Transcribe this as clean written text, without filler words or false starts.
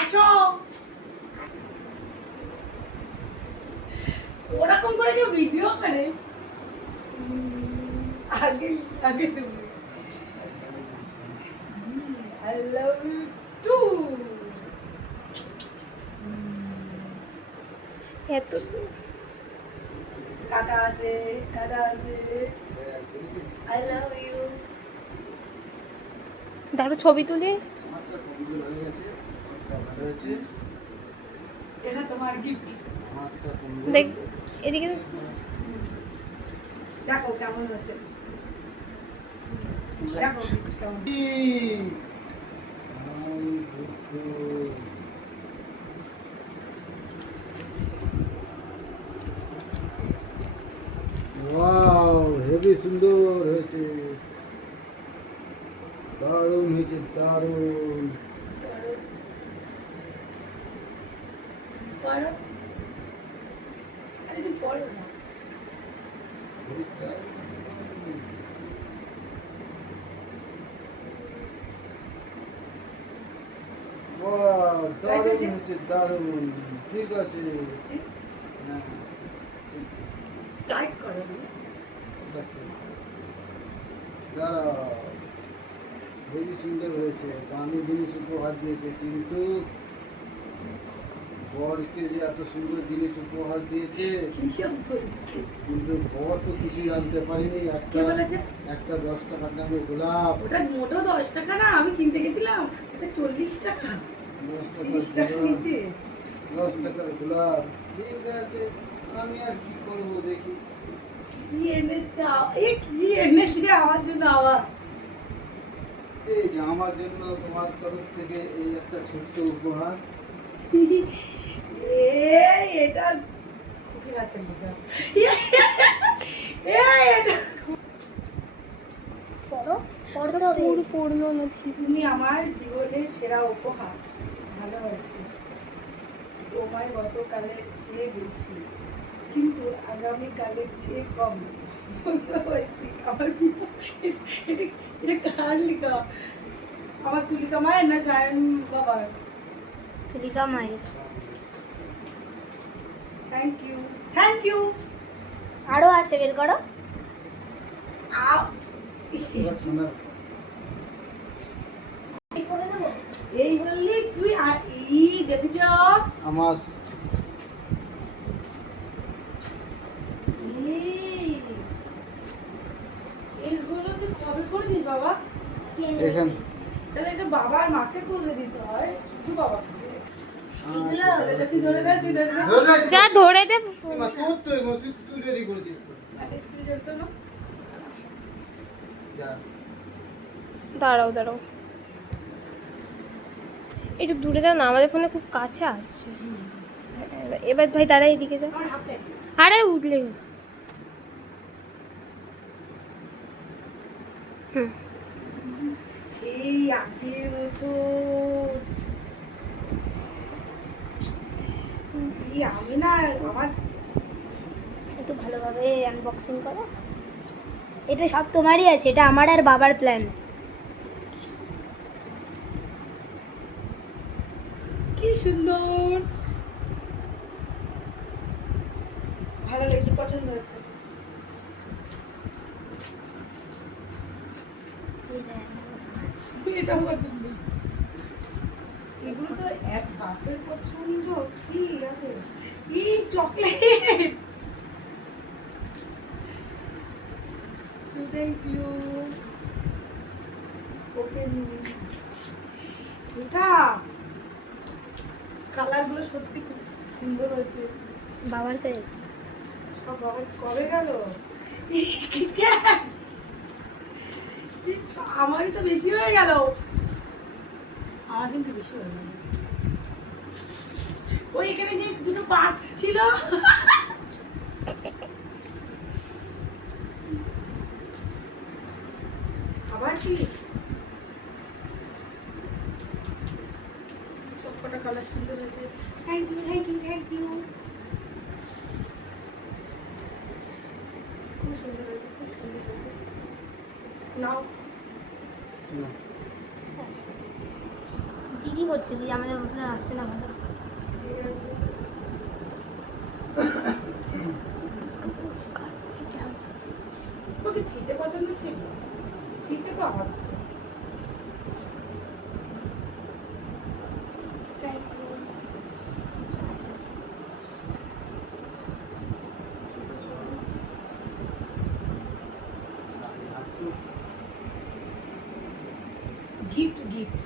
আসো ওরকম করে কেউ ভিডিও করে আগে আগে তুমি I love you too এত কাটা আছে I love you দাঁড়ো ছবি তুলি। এটা তোমার গিফট দেখ এদিকে দেখো কেমন হচ্ছে দেখো গিফট কেমন ওয়াও হেভি সুন্দর হয়েছে দারুণ হয়েছে দারুণ পড়ো আরে তুমি পড়ো না ওয়াও দারুণ হয়েছে দারুণ ঠিক আছে হ্যাঁ টাইট করো দাঁড়াও হেভি সুন্দর হয়েছে দামি জিনিস উপহার দিয়েছে কিন্তু বরকে যে এত সুন্দর জিনিস উপহার দিয়েছে কিন্তু বর তো কিছুই আনতে পারিনি কে বলেছে একটা 10 টাকার দামের গোলাপ ওটা মোটো 10 টাকা না আমি কিনতে গেছিলাম এটা 40 টাকা 10 টাকা নিচে 10 টাকার গোলাপ ঠিক আছে আমি আর কি করবো দেখি কি এনেছে কি এনেছে আমার জন্য আবার এই যে আমার জন্য তোমার তরফ থেকে এই একটা ছোট্ট উপহার এটা খুকি রাতে লিখা এটা পড়লো না তুমি আমার জীবনের সেরা উপহার ভালোবাসি তোমায় গতকালের চেয়ে বেশি কিন্তু আগামীকালের চেয়ে কম ভালোবাসি আমার এটা কার লেখা আমার তুলিকা মায়ের না সায়ন বাবার তুলিকা মায়ের থ্যাংক ইউ আরো আছে বের করো এবার শোনা এই বললি তুই আর দেখেছ আমার এইগুলো তুই কবে করবি বাবা এখান তাহলে এটা বাবার মাকে করে দিতে হয় শুধু বাবা তুই ধরে দে তুই ধরে দে যা ধরে দে এবার তোর তো এগুলো তুই রেডি করেছিস তো স্টিল চলতো না যা দাঁড়াও একটু দূরে যাও না আমাদের ফোনে খুব কাছে আসছে এবার ভাই দাঁড়া এদিকে যা আমার হাতে আরে উঠলে হলো হুম সেই আগের মতো আমি না আমার একটু ভালোভাবে আনবক্সিং করো। এটা সব তোমারই আছে, এটা আমার আর বাবার প্ল্যান। কি সুন্দর ভালো লাগছে পছন্দ হচ্ছে এটা পছন্দ এগুলো তো এক বাপের পছন্দ কি আছে কি চকলেট থ্যাংক ইউ ওকে এটা কালারগুলো সত্যি খুব সুন্দর হয়েছে বাবার চয়েস। সব বাবা কবে গেল আমারই তো বেশি হয়ে গেল আমার কিন্তু বেশি হয়ে গেল ওই এখানে যে দুটো পার্ট ছিল আবার কি সবকটা কালার সুন্দর হয়েছে thank you thank you thank you খুব সুন্দর হয়েছে খুব সুন্দর হয়েছে নাও দিদি করছে, দিদি আমাদের ওখানে আসছে না ভালো। তোমাকে ফিতে পছন্দ ছিল? ফিতে তো আছে। Gift gift